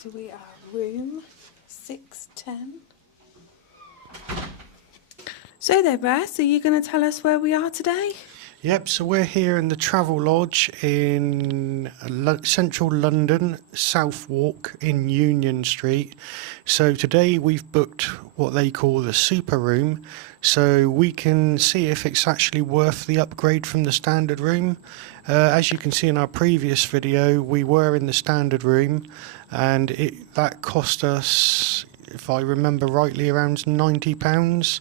So we are room 610. So there, Russ, are you going to tell us where we are today? Yep, so we're here in the Travelodge in central London, Southwark in Union Street. So today we've booked what they call the super room, so we can see if it's actually worth the upgrade from the standard room. As you can see in our previous video, we were in the standard room and that cost us, if I remember rightly, around £90.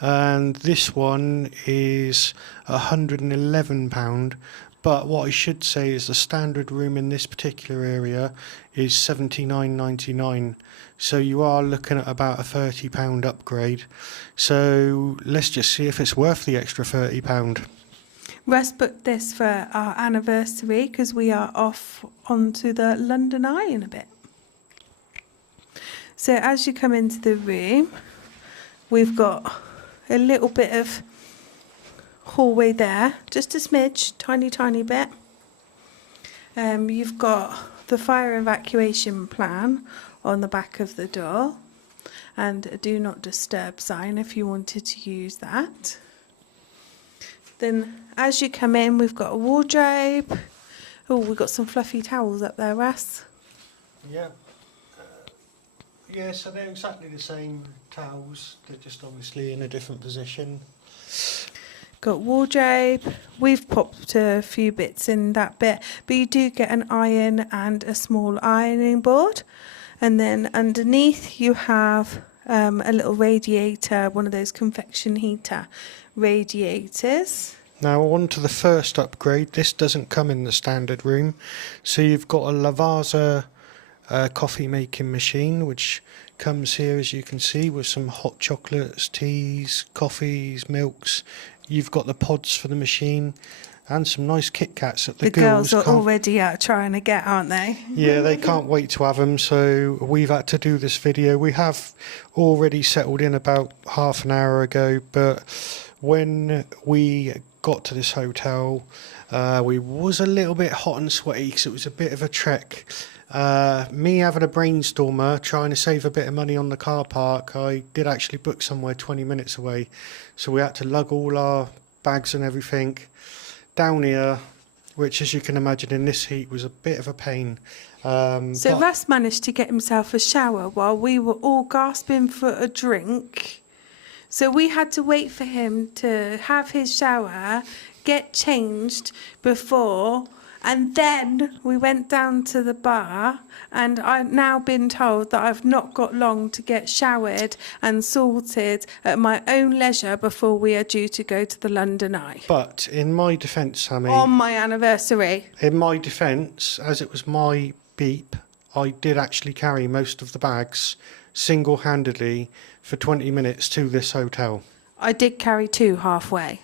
And this one is £111, but what I should say is the standard room in this particular area is £79.99, so you are looking at about a £30 upgrade. So let's just see if it's worth the extra £30. Russ booked this for our anniversary because we are off onto the London Eye in a bit. So as you come into the room, we've got a little bit of hallway there, just a smidge, tiny bit. You've got the fire evacuation plan on the back of the door and a do not disturb sign if you wanted to use that. Then as you come in, we've got a wardrobe. Oh, we've got some fluffy towels up there, Russ. Yeah. Yeah, so they're exactly the same towels, they're just obviously in a different position. Got wardrobe. We've popped a few bits in that bit, but you do get an iron and a small ironing board. And then underneath you have a little radiator, one of those convection heater radiators. Now on to the first upgrade. This doesn't come in the standard room, so you've got a Lavazza coffee making machine, which comes here, as you can see, with some hot chocolates, teas, coffees, milks. You've got the pods for the machine and some nice Kit Kats that the girls are already out trying to get, aren't they? Yeah, they can't wait to have them, so we've had to do this video. We have already settled in about half an hour ago, but when we got to this hotel, we was a little bit hot and sweaty because it was a bit of a trek. Me having a brainstormer, trying to save a bit of money on the car park, I did actually book somewhere 20 minutes away, so we had to lug all our bags and everything down here, which, as you can imagine, in this heat was a bit of a pain. So Russ managed to get himself a shower while we were all gasping for a drink. So we had to wait for him to have his shower, get changed before, and then we went down to the bar, and I've now been told that I've not got long to get showered and sorted at my own leisure before we are due to go to the London Eye. But in my defence, Sammy... On my anniversary. In my defence, as it was my beep, I did actually carry most of the bags single-handedly for 20 minutes to this hotel. I did carry 2 halfway.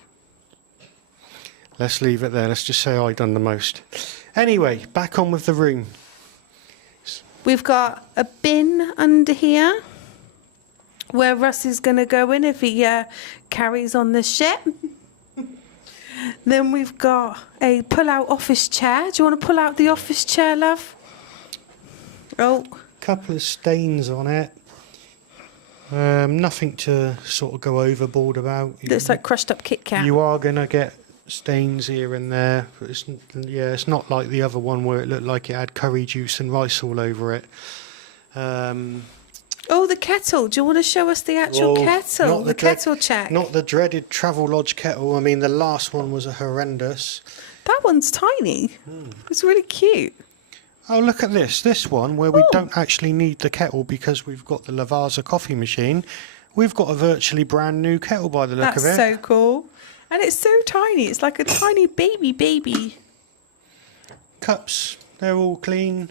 Let's leave it there. Let's just say I done the most. Anyway, back on with the room. We've got a bin under here where Russ is going to go in if he carries on the ship. Then we've got a pull-out office chair. Do you want to pull out the office chair, love? Oh. Couple of stains on it. Nothing to sort of go overboard about. Looks like crushed up Kit Kat. You are going to get stains here and there, but it's not like the other one where it looked like it had curry juice and rice all over it. Oh, the kettle. Do you want to show us the actual kettle? The kettle check. Not the dreaded Travelodge kettle. I mean, the last one was horrendous. That one's tiny. It's really cute. Oh, look at this. This one, where we don't actually need the kettle because we've got the Lavazza coffee machine. We've got a virtually brand new kettle by the look of it. That's so cool. And it's so tiny. It's like a tiny baby. Cups, they're all clean.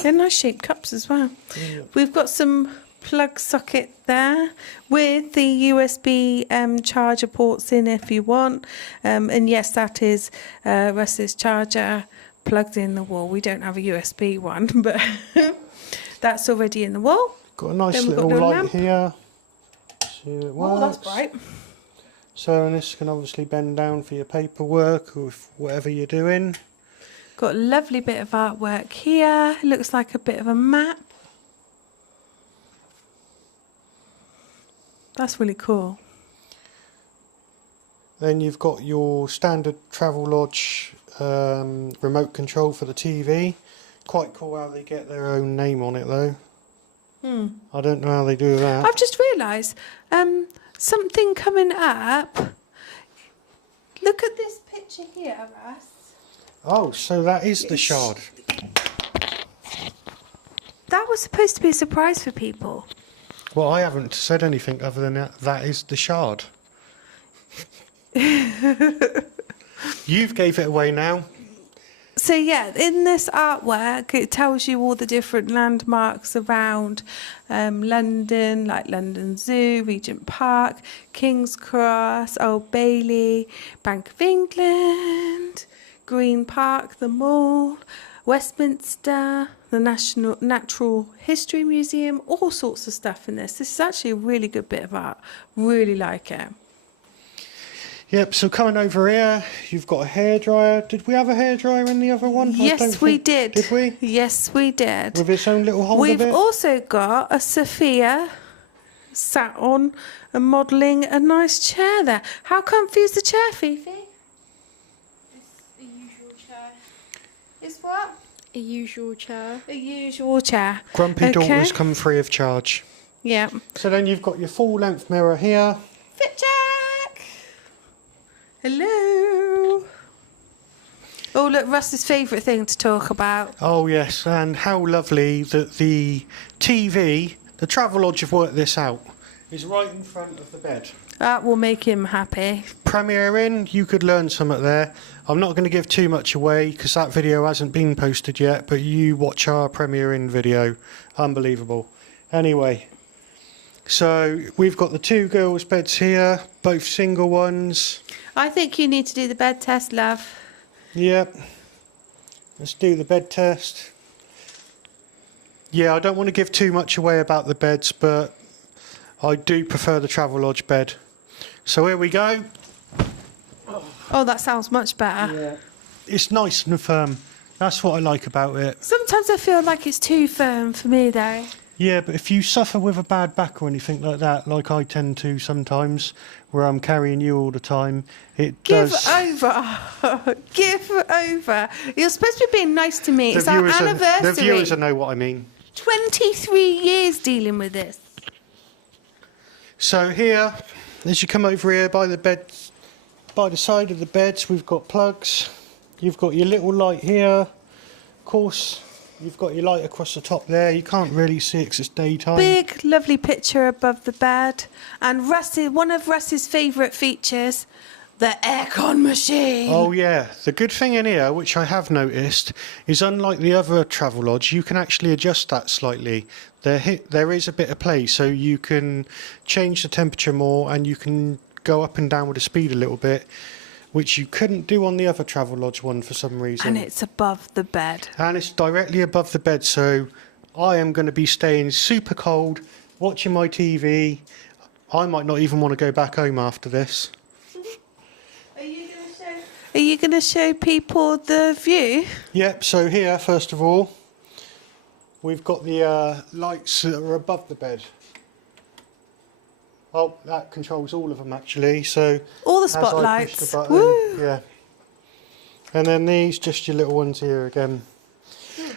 They're nice shaped cups as well. Yeah. We've got some plug socket there with the USB charger ports in if you want. And yes, that is Russ's charger plugged in the wall. We don't have a USB one, but that's already in the wall. Got a nice little light lamp here. See it works. Oh, that's bright. So, and this can obviously bend down for your paperwork or whatever you're doing. Got a lovely bit of artwork here. It looks like a bit of a map. That's really cool. Then you've got your standard Travelodge remote control for the TV. Quite cool how they get their own name on it though. I don't know how they do that. I've just realised something coming up. Look at this picture here, Russ. Oh, so that is the Shard. That was supposed to be a surprise for people. Well, I haven't said anything other than that is the Shard. You've gave it away now. So yeah, in this artwork, it tells you all the different landmarks around London, like London Zoo, Regent Park, King's Cross, Old Bailey, Bank of England, Green Park, the Mall, Westminster, the Natural History Museum, all sorts of stuff in this. This is actually a really good bit of art. Really like it. Yep, so coming over here, you've got a hairdryer. Did we have a hairdryer in the other one? Yes, we did. Did we? Yes, we did. With its own little holder We've bit? also got a Sophia sat on and modelling a nice chair there. How comfy is the chair, Fifi? It's a usual chair. It's what? A usual chair. A usual chair. Grumpy Daughters come free of charge. Yeah. So then you've got your full length mirror here. Fit check! Hello! Oh, look, Russ's favourite thing to talk about. Oh yes, and how lovely that the TV, the Travelodge have worked this out, is right in front of the bed. That will make him happy. Premiere in, you could learn something there. I'm not going to give too much away because that video hasn't been posted yet, but you watch our Premiere in video. Unbelievable. Anyway, so we've got the two girls' beds here, both single ones. I think you need to do the bed test, love. Yep. Let's do the bed test. Yeah, I don't want to give too much away about the beds, but I do prefer the Travelodge bed. So here we go. Oh, that sounds much better. Yeah. It's nice and firm. That's what I like about it. Sometimes I feel like it's too firm for me, though. Yeah, but if you suffer with a bad back or anything like that, like I tend to sometimes, where I'm carrying you all the time, it does... Give over. Give over. You're supposed to be being nice to me. It's our anniversary. The viewers will know what I mean. 23 years dealing with this. So here, as you come over here by the bed, by the side of the beds, we've got plugs. You've got your little light here. Of course, you've got your light across the top there. You can't really see it because it's daytime. Big, lovely picture above the bed. And Rusty, one of Russ's favourite features, the aircon machine. Oh yeah, the good thing in here, which I have noticed, is unlike the other Travelodge, you can actually adjust that slightly. There is a bit of play, so you can change the temperature more and you can go up and down with the speed a little bit, which you couldn't do on the other Travelodge one for some reason. And it's above the bed. And it's directly above the bed, so I am going to be staying super cold, watching my TV. I might not even want to go back home after this. Are you going to show people the view? Yep, so here, first of all, we've got the lights that are above the bed. Oh, that controls all of them actually, so... All the as I push spotlights. the button, Woo! yeah. And then these, just your little ones here again.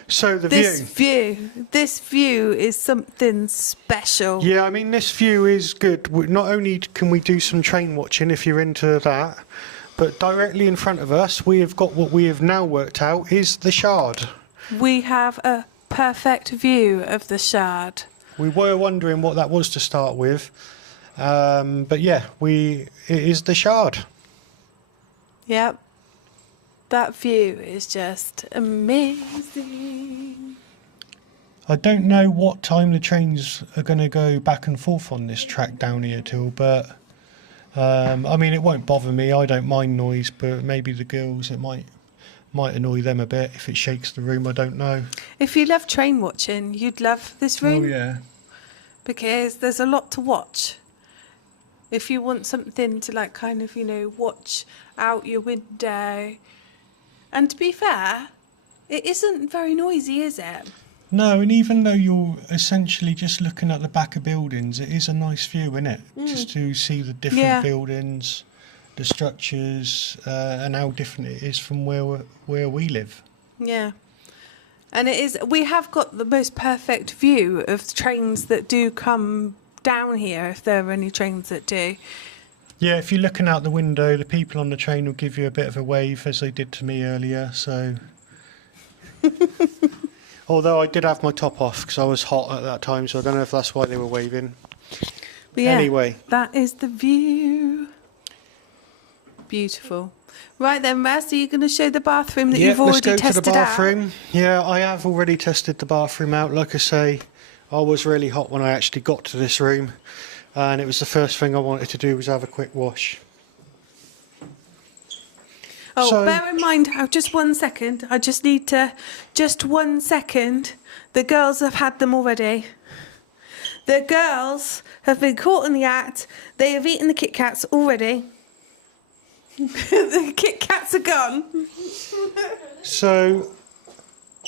So the view. This view is something special. Yeah, I mean, this view is good. Not only can we do some train watching if you're into that, but directly in front of us, we have got what we have now worked out is the Shard. We have a perfect view of the Shard. We were wondering what that was to start with, but yeah, it is the Shard. Yep. That view is just amazing. I don't know what time the trains are going to go back and forth on this track down here till, but I mean, it won't bother me. I don't mind noise, but maybe the girls, it might annoy them a bit if it shakes the room. I don't know. If you love train watching, you'd love this room. Oh yeah. Because there's a lot to watch. If you want something to like kind of, watch out your window. And to be fair, It isn't very noisy, is it? No, and even though you're essentially just looking at the back of buildings, it is a nice view, isn't it? Just to see the different buildings, the structures, and how different it is from where we live. Yeah. And it is. We have got the most perfect view of trains that do come down here, if there are any trains that do. Yeah, if you're looking out the window, the people on the train will give you a bit of a wave, as they did to me earlier, so... Although I did have my top off because I was hot at that time, so I don't know if that's why they were waving. But yeah, anyway. That is the view. Beautiful. Right then, Raz, are you going to show the bathroom that you've already tested out? Let's go to the bathroom. Yeah, I have already tested the bathroom out. Like I say, I was really hot when I actually got to this room, and it was the first thing I wanted to do was have a quick wash. Oh, so, bear in mind, just 1 second. I just need to, just 1 second. The girls have had them already. The girls have been caught in the act. They have eaten the Kit Kats already. The Kit Kats are gone. So,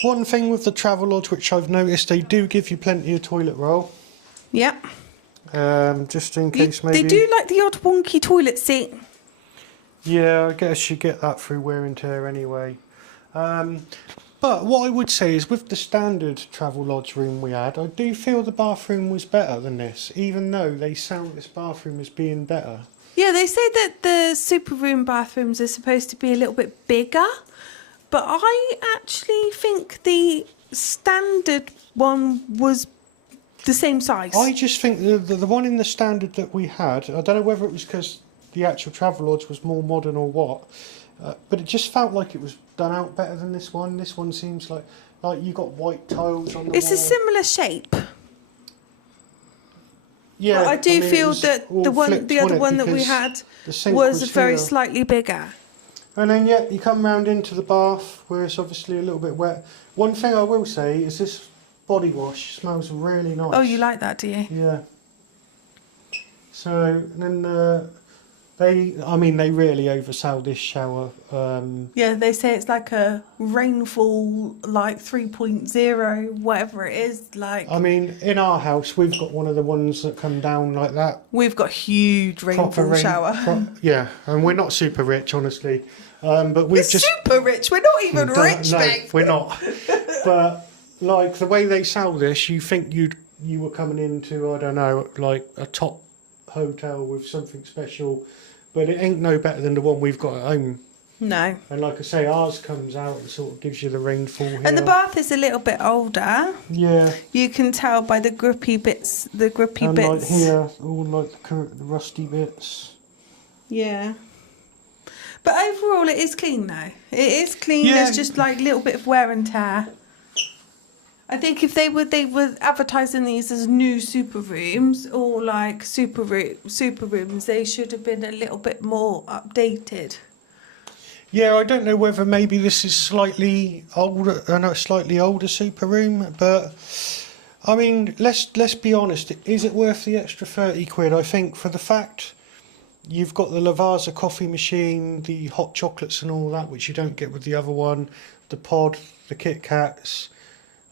one thing with the Travelodge, which I've noticed, they do give you plenty of toilet roll. Yep. Just in case maybe... They do like the odd wonky toilet seat. Yeah, I guess you get that through wear and tear anyway. But what I would say is with the standard Travelodge room we had, I do feel the bathroom was better than this, even though they sound this bathroom as being better. Yeah, they say that the super room bathrooms are supposed to be a little bit bigger, but I actually think the standard one was the same size. I just think the one in the standard that we had, I don't know whether it was because the actual Travelodge was more modern or what, but it just felt like it was done out better than this one. This one seems like you got white tiles on the wall. It's a similar shape. Yeah, but I do feel that the other one that we had was very slightly bigger. And then you come round into the bath where it's obviously a little bit wet. One thing I will say is this body wash smells really nice. Oh, you like that, do you? Yeah. So then they really oversell this shower. Yeah, they say it's like a rainfall, like 3.0, whatever it is. Like, I mean, in our house, we've got one of the ones that come down like that. We've got a huge rainfall shower. Yeah, and we're not super rich, honestly. But we're just super rich. We're not even rich, no, babe. We're not. But like the way they sell this, you think you were coming into, I don't know, like a top hotel with something special. But it ain't no better than the one we've got at home. No. And like I say, ours comes out and sort of gives you the rainfall here. And the bath is a little bit older. Yeah. You can tell by the grippy bits. And like here, all like the rusty bits. Yeah. But overall, it is clean though. It is clean. Yeah. There's just like a little bit of wear and tear. I think if they were advertising these as new super rooms or like super rooms, they should have been a little bit more updated. Yeah, I don't know whether maybe this is slightly older, a slightly older super room, but I mean, let's be honest. Is it worth the extra £30? I think for the fact you've got the Lavazza coffee machine, the hot chocolates and all that, which you don't get with the other one, the pod, the Kit Kats.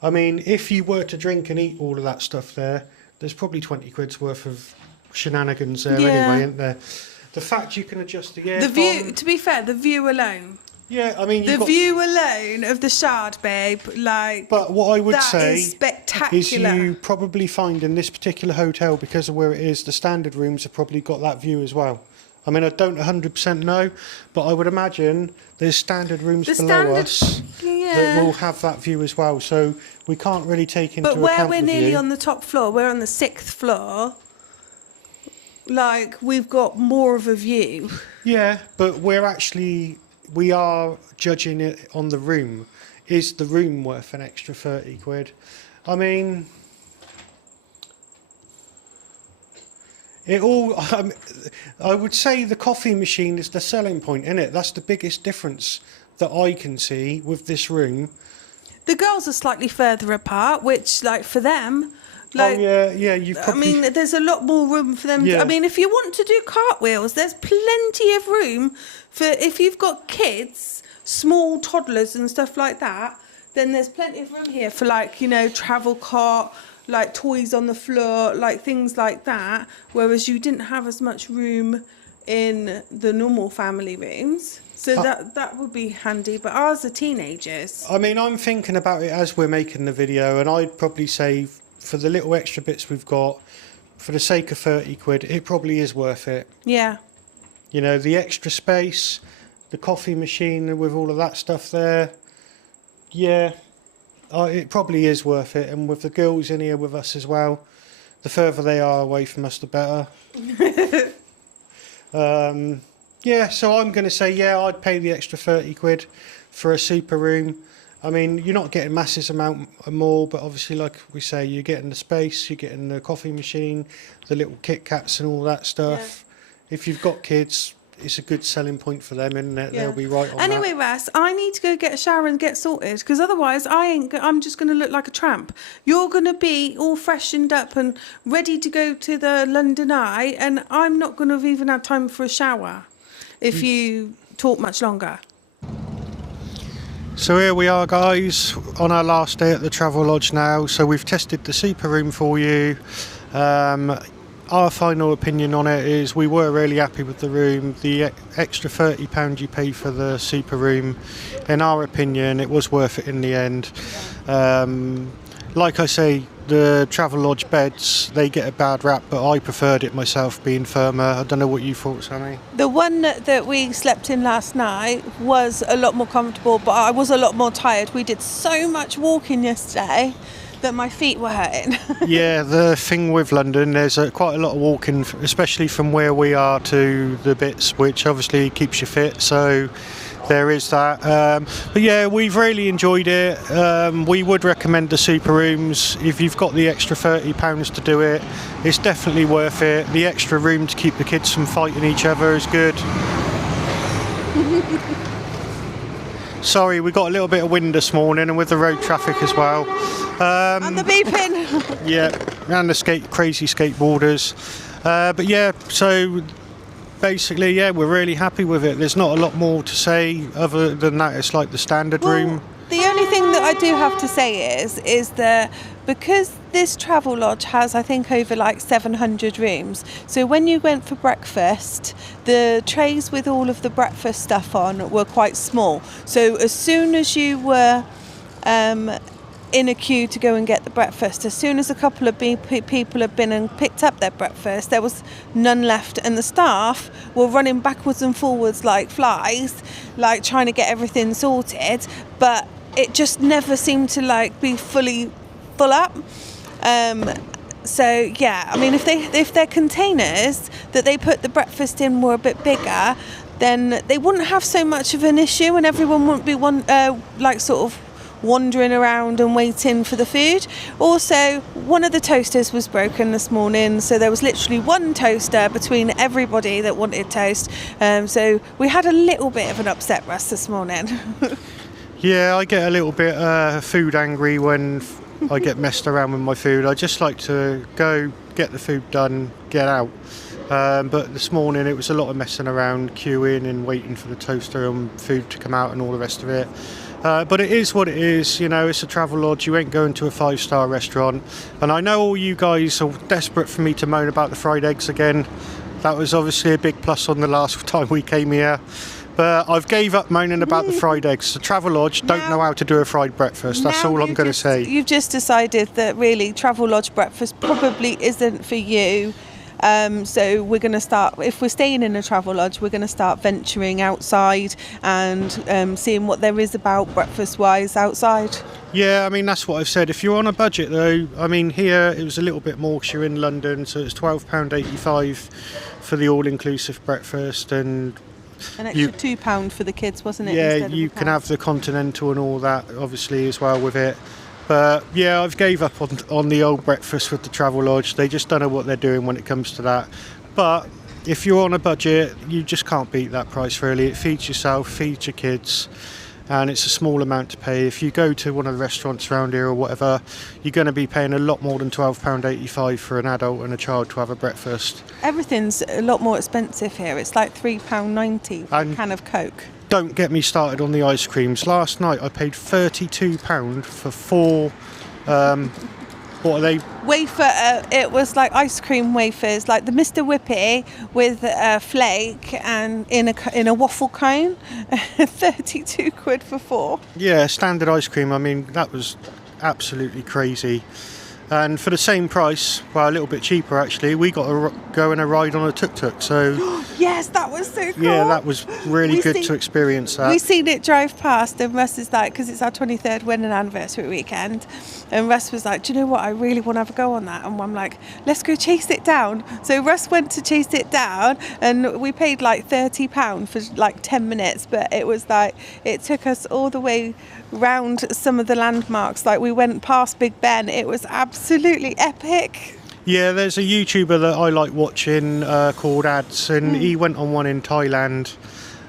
I mean, if you were to drink and eat all of that stuff there's probably £20 worth of shenanigans there anyway, isn't there? The fact you can adjust the aircon. The view, to be fair, the view alone. Yeah, I mean, the view alone of the Shard, babe, like. But what I would say is spectacular. Is you probably find in this particular hotel, because of where it is, the standard rooms have probably got that view as well. I mean, I don't 100% know, but I would imagine there's standard rooms below us that will have that view as well. So we can't really take into account the view. But where we're nearly on the top floor, we're on the 6th floor. Like, we've got more of a view. Yeah, but we are judging it on the room. Is the room worth an extra £30? I mean, I would say the coffee machine is the selling point, isn't it? That's the biggest difference that I can see with this room. The girls are slightly further apart, which, like, for them, like, you've probably... I mean, there's a lot more room for them. Yeah. I mean, if you want to do cartwheels, there's plenty of room for, if you've got kids, small toddlers and stuff like that, then there's plenty of room here for like, you know, travel cart, like toys on the floor, like things like that. Whereas you didn't have as much room in the normal family rooms. So that would be handy, but ours are teenagers. I mean, I'm thinking about it as we're making the video, and I'd probably say for the little extra bits we've got, for the sake of 30 quid, it probably is worth it. Yeah. You know, the extra space, the coffee machine with all of that stuff there, yeah, it probably is worth it. And with the girls in here with us as well, the further they are away from us, the better. Yeah, so I'm going to say, yeah, I'd pay the extra 30 quid for a super room. I mean, you're not getting massive amount more, but obviously, like we say, you're getting the space, you're getting the coffee machine, the little Kit Kats and all that stuff. Yeah. If you've got kids, it's a good selling point for them, isn't it? Yeah. They'll be right on anyway, that. Russ, I need to go get a shower and get sorted, because otherwise I'm just going to look like a tramp. You're going to be all freshened up and ready to go to the London Eye, and I'm not going to have even had time for a shower if you talk much longer. So here we are, guys, on our last day at the Travelodge now. So we've tested the super room for you. Our final opinion on it is we were really happy with the room. The extra £30 you pay for the super room, in our opinion, it was worth it in the end. Like I say, the Travelodge beds, they get a bad rap, but I preferred it myself, being firmer. I don't know what you thought, Sammy. The one that we slept in last night was a lot more comfortable, but I was a lot more tired. We did so much walking yesterday that my feet were hurting. Yeah, the thing with London, there's quite a lot of walking, especially from where we are to the bits, which obviously keeps you fit, so there is that. But yeah, we've really enjoyed it. We would recommend the super rooms. If you've got the extra £30 to do it, it's definitely worth it. The extra room to keep the kids from fighting each other is good. Sorry, we got a little bit of wind this morning, and with the road traffic as well. And the beeping. Yeah, and the crazy skateboarders. But yeah, so basically, yeah, we're really happy with it. There's not a lot more to say other than that. It's like the standard room. The only thing that I do have to say is that because this Travelodge has, I think, over like 700 rooms, so when you went for breakfast, the trays with all of the breakfast stuff on were quite small. So as soon as you were in a queue to go and get the breakfast, as soon as a couple of people had been and picked up their breakfast, there was none left, and the staff were running backwards and forwards like flies, like trying to get everything sorted, but it just never seemed to like be full up. So yeah, I mean, if their containers that they put the breakfast in were a bit bigger, then they wouldn't have so much of an issue, and everyone wouldn't be like sort of wandering around and waiting for the food. Also, one of the toasters was broken this morning, so there was literally one toaster between everybody that wanted toast. So we had a little bit of an upset Russ this morning. Yeah, I get a little bit food angry when I get messed around with my food. I just like to go, get the food done, get out. But this morning it was a lot of messing around, queuing and waiting for the toaster and food to come out and all the rest of it. But it is what it is, you know, it's a Travelodge. You ain't going to a 5-star restaurant. And I know all you guys are desperate for me to moan about the fried eggs again. That was obviously a big plus on the last time we came here. But I've gave up moaning about the fried eggs. The Travelodge don't know how to do a fried breakfast. That's all I'm going to say. You've just decided that really Travelodge breakfast probably isn't for you. So we're going to start, if we're staying in a Travelodge, we're going to start venturing outside and seeing what there is about breakfast-wise outside. Yeah, I mean, that's what I've said. If you're on a budget, though, I mean, here it was a little bit more because you're in London, so it's £12.85 for the all-inclusive breakfast, and an extra £2 for the kids, wasn't it? Yeah, you can have the continental and all that, obviously, as well with it. But yeah, I've gave up on the old breakfast with the Travelodge. They just don't know what they're doing when it comes to that. But if you're on a budget, you just can't beat that price, really. It feeds yourself, feeds your kids, and it's a small amount to pay. If you go to one of the restaurants around here or whatever, you're going to be paying a lot more than £12.85 for an adult and a child to have a breakfast. Everything's a lot more expensive here. It's like £3.90 for a can of Coke. don't get me started on the ice creams. Last night I paid £32 for 4, what are they? Wafer, it was like ice cream wafers, like the Mr. Whippy with a flake and in a waffle cone. 32 quid for 4. Yeah, standard ice cream. I mean, that was absolutely crazy. And for the same price, well, a little bit cheaper actually, we got to go on a ride on a tuk-tuk. So yes, that was so cool. yeah, that was really good to experience that. We seen it drive past, and Russ is like, because it's our 23rd wedding anniversary weekend, and Russ was like, do you know what, I really want to have a go on that. And I'm like, let's go chase it down. So Russ went to chase it down, and we paid like £30 for like 10 minutes, but it was like, it took us all the way round some of the landmarks. Like we went past Big Ben. It was absolutely epic. Yeah, there's a YouTuber that I like watching called Ads, and he went on one in Thailand,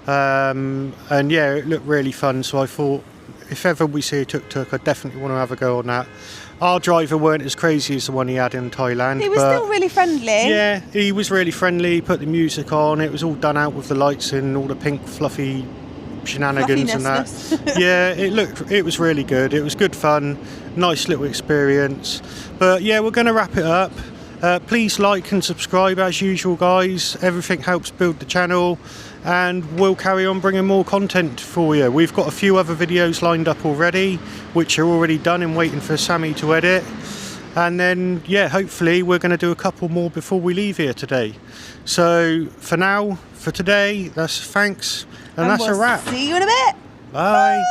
and yeah, it looked really fun. So I thought, if ever we see a tuk-tuk, I definitely want to have a go on that. Our driver weren't as crazy as the one he had in Thailand. He was still really friendly. Yeah, he was really friendly. He put the music on. It was all done out with the lights and all the pink fluffy shenanigans and that. Yeah, it was really good. It was good fun, nice little experience. But yeah, we're going to wrap it up. Please like and subscribe as usual, guys. Everything helps build the channel, and we'll carry on bringing more content for you. We've got a few other videos lined up already, which are already done and waiting for Sammy to edit. And then yeah, hopefully we're going to do a couple more before we leave here today. So for now, for today, that's thanks. And that's a wrap. See you in a bit. Bye.